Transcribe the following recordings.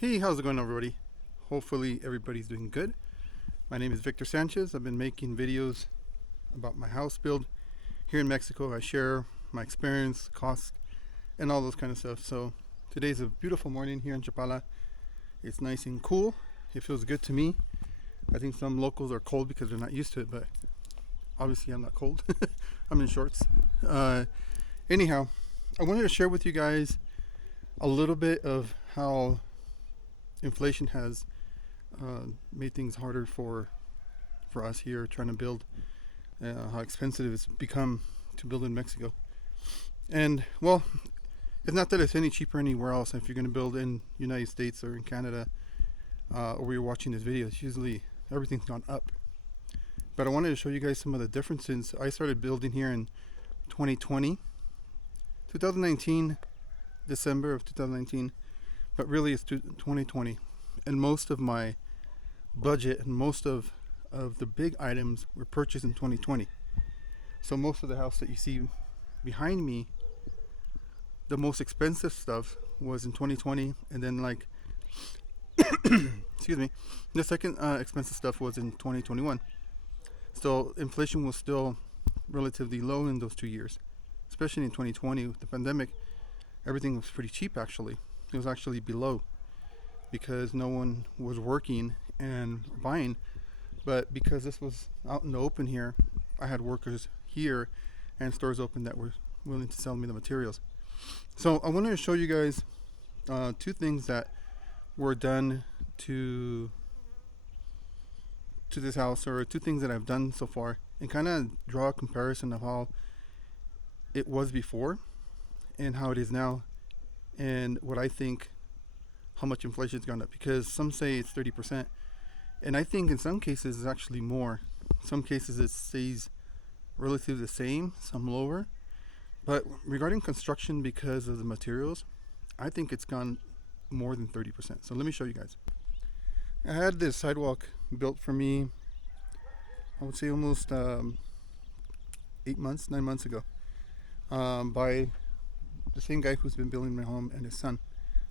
Hey, how's it going, everybody? Hopefully everybody's doing good. My name is Victor Sanchez. I've been making videos about my house build here in Mexico. I share my experience, costs, and all those kind of stuff. So today's a beautiful morning here in Chapala. It's nice and cool. It feels good to me. I think some locals are cold because they're not used to it, but obviously I'm not cold. I'm in shorts. Anyhow, I wanted to share with you guys a little bit of how inflation has made things harder for us here trying to build, how expensive it's become to build in Mexico. And well, it's not that it's any cheaper anywhere else. If you're going to build in United States or in Canada, or where you're watching this video, it's usually everything's gone up. But I wanted to show you guys some of the differences. I started building here in 2019, December of 2019, but really it's 2020. And most of my budget and most of the big items were purchased in 2020. So most of the house that you see behind me, the most expensive stuff was in 2020, and then like excuse me, the second expensive stuff was in 2021. So inflation was still relatively low in those 2 years, especially in 2020 with the pandemic. Everything was pretty cheap. Actually, it was actually below because no one was working and buying. But because this was out in the open here, I had workers here and stores open that were willing to sell me the materials. So I wanted to show you guys two things that were done to this house, or two things that I've done so far, and kind of draw a comparison of how it was before and how it is now, and what I think how much inflation's gone up, because some say it's 30%, and I think in some cases it's actually more. Some cases it stays relatively the same, some lower. But regarding construction, because of the materials, I think it's gone more than 30%. So let me show you guys. I had this sidewalk built for me, I would say almost 9 months ago, by the same guy who's been building my home and his son.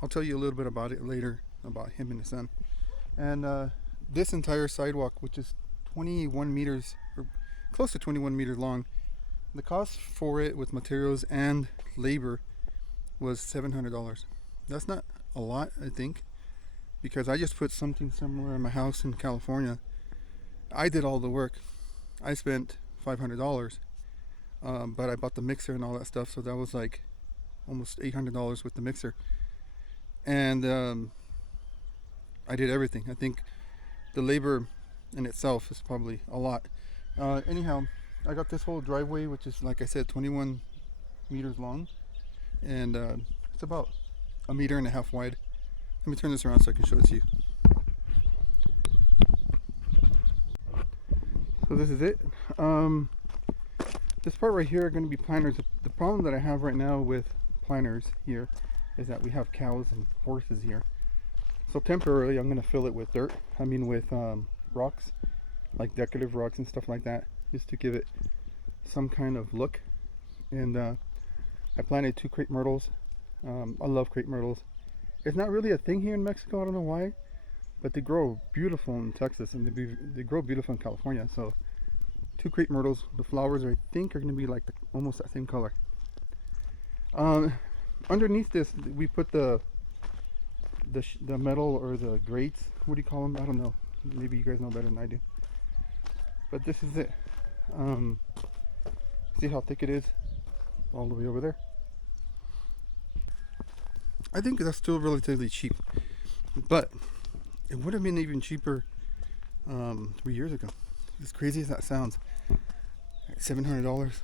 I'll tell you a little bit about it later, about him and his son. And this entire sidewalk, which is 21 meters, or close to 21 meters long, the cost for it with materials and labor was $700. That's not a lot, I think, because I just put something similar in my house in California. I did all the work. I spent $500, but I bought the mixer and all that stuff, so that was like almost $800 with the mixer. And I did everything. I think the labor in itself is probably a lot. Anyhow, I got this whole driveway, which is, like I said, 21 meters long, and it's about 1.5 meters wide. Let me turn this around so I can show it to you. So this is it. This part right here are going to be planters. The problem that I have right now with planters here is that we have cows and horses here. So temporarily I'm going to fill it with dirt. I mean with rocks, like decorative rocks and stuff like that, just to give it some kind of look. And I planted 2 crepe myrtles. I love crepe myrtles. It's not really a thing here in Mexico, I don't know why, but they grow beautiful in Texas, and they grow beautiful in California. So 2 crepe myrtles. The flowers, I think, are going to be like almost that same color. Underneath this, we put the metal, or the grates. What do you call them? I don't know. Maybe you guys know better than I do. But this is it. See how thick it is? All the way over there. I think that's still relatively cheap, but it would have been even cheaper 3 years ago. As crazy as that sounds, $700,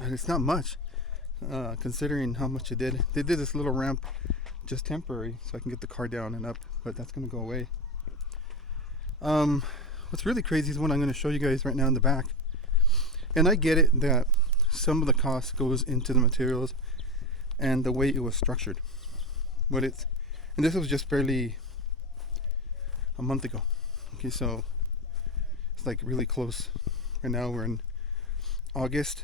and it's not much. Considering how much it did. They did this little ramp just temporary so I can get the car down and up, but that's going to go away. What's really crazy is what I'm going to show you guys right now in the back. And I get it that some of the cost goes into the materials and the way it was structured, but and this was just barely a month ago. Okay, so it's like really close. Right now we're in August.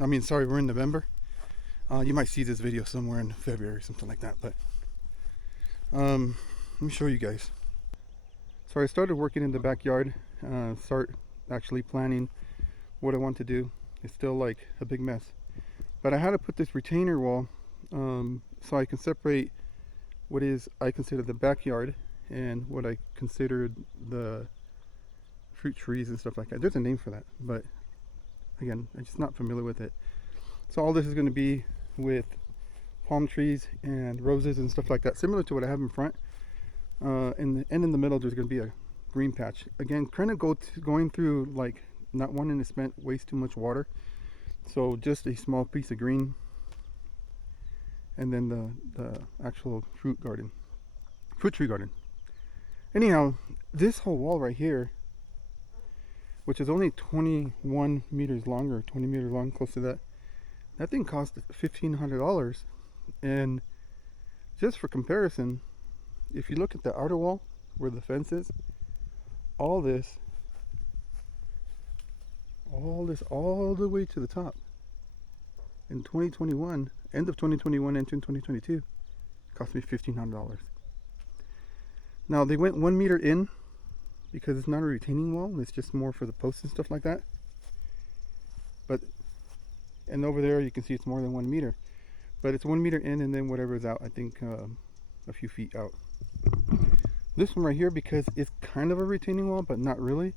We're in November. You might see this video somewhere in February or something like that, but Let me show you guys. So I started working in the backyard, start actually planning what I want to do. It's still like a big mess. But I had to put this retainer wall so I can separate what is I consider the backyard and what I considered the fruit trees and stuff like that. There's a name for that, but again, I'm just not familiar with it. So all this is going to be with palm trees and roses and stuff like that, similar to what I have in front. In the middle, there's going to be a green patch. Again, kind of going through like not wanting to waste too much water. So just a small piece of green, and then the actual fruit tree garden. Anyhow, this whole wall right here, which is only 21 meters long or 20 meters long, close to that, that thing cost $1,500. And just for comparison, if you look at the outer wall where the fence is, all this all the way to the top in 2021, end of 2021 into 2022, cost me $1,500. Now they went 1 meter in because it's not a retaining wall, it's just more for the posts and stuff like that. And over there you can see it's more than 1 meter, but it's 1 meter in, and then whatever is out, I think a few feet out. This one right here, because it's kind of a retaining wall but not really,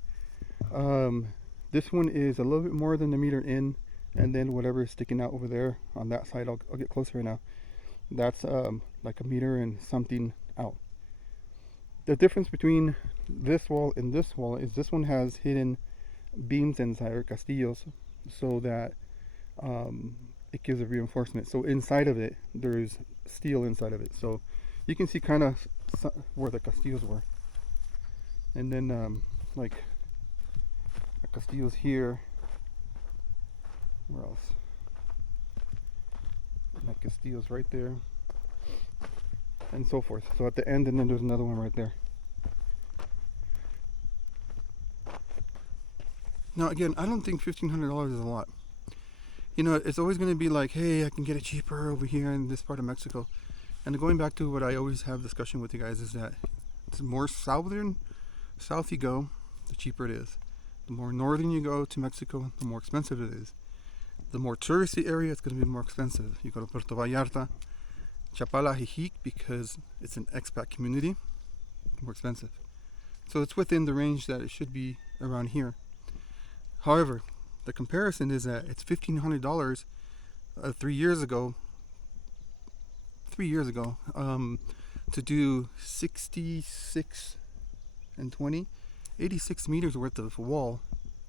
this one is a little bit more than a meter in, and then whatever is sticking out over there on that side, I'll get closer right now, that's like a meter and something out. The difference between this wall and this wall is this one has hidden beams inside, or castillos, so that it gives a reinforcement. So inside of it, there's steel inside of it, so you can see kind of where the castillos were. And then like the castillos here. Where else? That castillo's right there, and so forth. So at the end, and then there's another one right there. Now again, I don't think $1,500 is a lot. You know, it's always going to be like, hey, I can get it cheaper over here in this part of Mexico. And going back to what I always have discussion with you guys is that the more south you go, the cheaper it is. The more northern you go to Mexico, the more expensive it is. The more touristy area, it's going to be more expensive. You go to Puerto Vallarta, Chapala, because it's an expat community, more expensive. So it's within the range that it should be around here. However, the comparison is that it's $1,500 3 years ago, to do 66 and 20, 86 meters worth of wall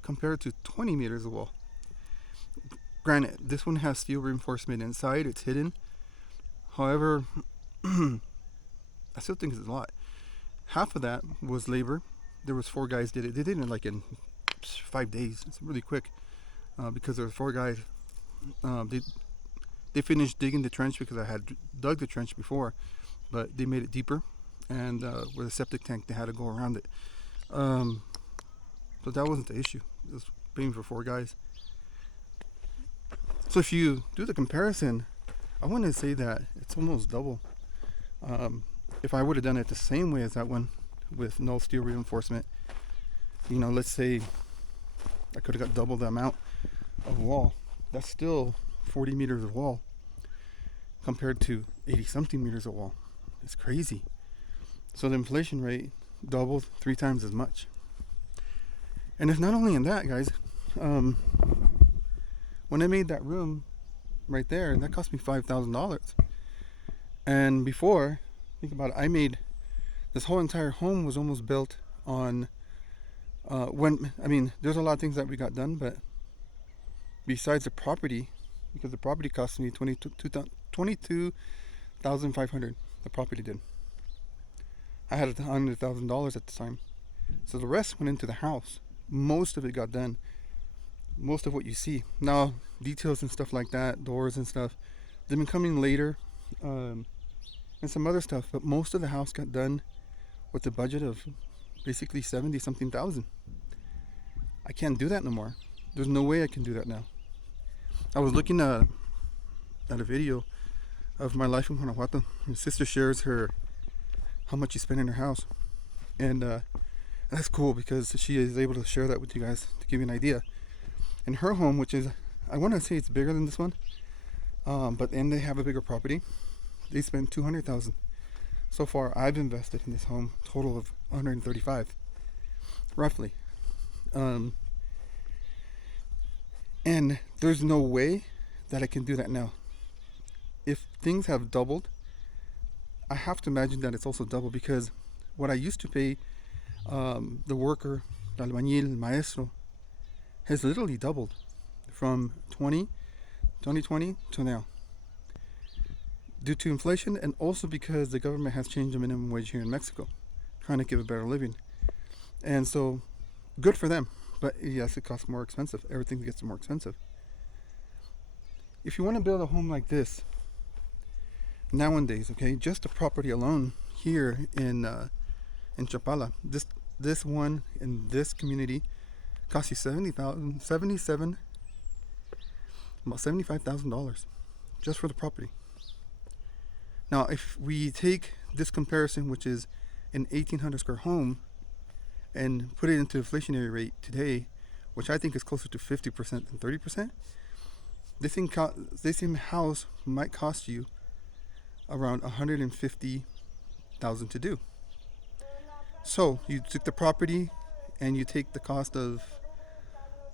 compared to 20 meters of wall. Granted, this one has steel reinforcement inside, it's hidden. However, I still think it's a lot. Half of that was labor. There was 4 guys did it. They did it like in 5 days. It's really quick because there were 4 guys. They finished digging the trench because I had dug the trench before, but they made it deeper, and with a septic tank they had to go around it. So that wasn't the issue. It was paying for 4 guys. So if you do the comparison, I want to say that it's almost double. If I would have done it the same way as that one with no steel reinforcement, you know, let's say I could have got double the amount of wall. That's still 40 meters of wall compared to 80 something meters of wall. It's crazy. So the inflation rate doubled 3 times as much. And it's not only in that, guys. When I made that room right there, that cost me $5,000. And before, think about it, I made this whole entire home was almost built on there's a lot of things that we got done, but besides the property, because the property cost me $22,500. The property did. I had $100,000 at the time, so the rest went into the house. Most of it got done. Most of what you see now, details and stuff like that, doors and stuff, they've been coming later, and some other stuff. But most of the house got done with a budget of basically 70 something thousand. I can't do that no more. There's no way I can do that now. I was looking at a video of my life in Guanajuato. My sister shares her how much you spend in her house. And that's cool because she is able to share that with you guys to give you an idea. In her home, which is, I want to say it's bigger than this one, but then they have a bigger property. They spent $200,000. So far, I've invested in this home, total of $135, roughly. And there's no way that I can do that now. If things have doubled, I have to imagine that it's also double, because what I used to pay the worker, el albañil, el maestro, has literally doubled from 2020 to now, due to inflation, and also because the government has changed the minimum wage here in Mexico, trying to give a better living. And so, good for them. But yes, it costs more expensive. Everything gets more expensive. If you want to build a home like this nowadays, okay, just the property alone here in Chapala, this one in this community costs you about $75,000 just for the property. Now, if we take this comparison, which is an 1,800 square home, and put it into inflationary rate today, which I think is closer to 50% than 30%, this same house might cost you around $150,000 to do. So you took the property and you take the cost of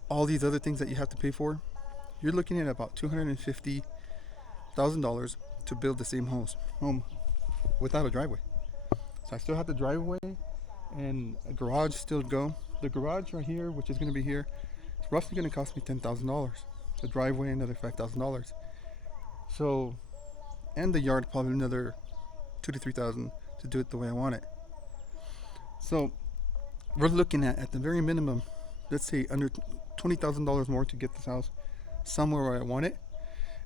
all these other things that you have to pay for, you're looking at about $250,000 to build the same home without a driveway. So I still have the driveway and a garage still to go. The garage right here, which is going to be here, it's roughly going to cost me $10,000. The driveway, another $5,000. So, and the yard, probably another $2,000 to $3,000 to do it the way I want it. So, we're looking at the very minimum, let's say under $20,000 more to get this house somewhere where I want it.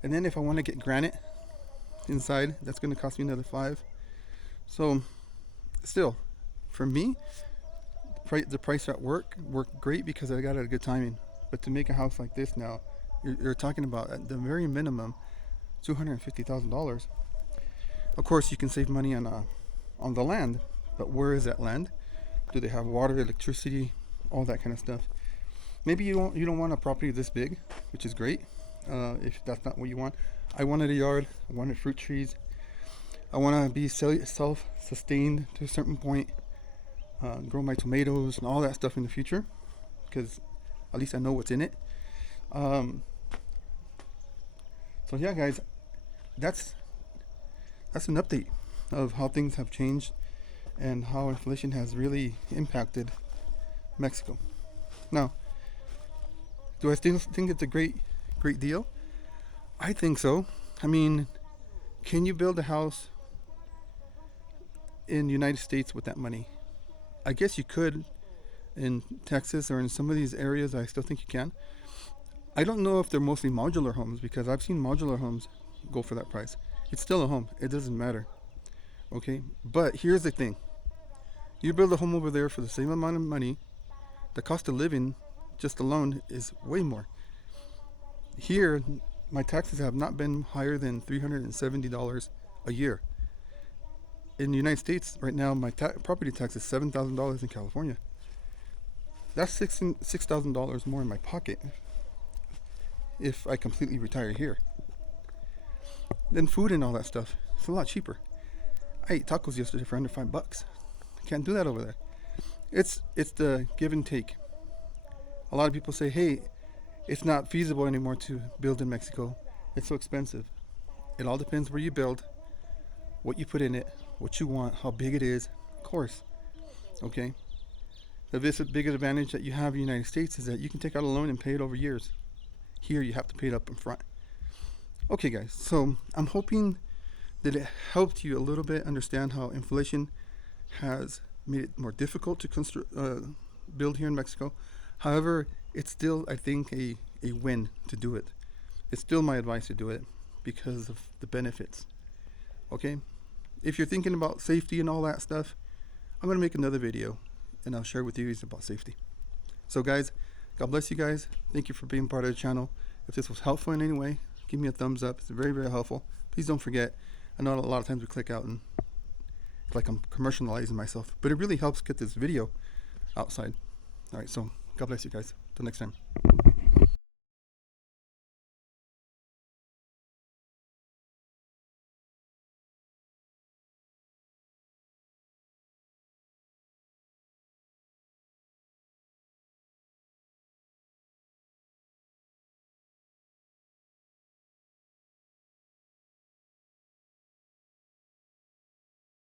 And then if I want to get granite inside, that's going to cost me another $5,000. So, still, for me, the price at worked great because I got it at a good timing. But to make a house like this now, you're talking about at the very minimum $250,000. Of course, you can save money on the land, but where is that land? Do they have water, electricity, all that kind of stuff? Maybe you don't want a property this big, which is great. If that's not what you want, I wanted a yard. I wanted fruit trees. I want to be self-sustained to a certain point. Grow my tomatoes and all that stuff in the future, because at least I know what's in it. So yeah, guys, that's an update of how things have changed and how inflation has really impacted Mexico. Now, do I still think it's a great deal? I think so. I mean, can you build a house in the United States with that money? I guess you could in Texas or in some of these areas. I still think you can. I don't know if they're mostly modular homes, because I've seen modular homes go for that price. It's still a home. It doesn't matter. Okay? But here's the thing. You build a home over there for the same amount of money, the cost of living just alone is way more. Here, my taxes have not been higher than $370 a year. In the United States right now, my property tax is $7,000 in California. That's $6,000 more in my pocket if I completely retire here. Then food and all that stuff, it's a lot cheaper. I ate tacos yesterday for under $5. I can't do that over there. It's the give and take. A lot of people say, hey, it's not feasible anymore to build in Mexico. It's so expensive. It all depends where you build, what you put in it, what you want, how big it is, of course. Okay? The big advantage that you have in the United States is that you can take out a loan and pay it over years. Here, you have to pay it up in front. Okay, guys, so I'm hoping that it helped you a little bit understand how inflation has made it more difficult to build here in Mexico. However, it's still, I think, a win to do it. It's still my advice to do it because of the benefits. Okay? If you're thinking about safety and all that stuff, I'm going to make another video and I'll share with you guys about safety. So guys, God bless you guys. Thank you for being part of the channel. If this was helpful in any way, give me a thumbs up. It's very, very helpful. Please don't forget, I know a lot of times we click out and like I'm commercializing myself, but it really helps get this video outside. All right, so God bless you guys. Till next time.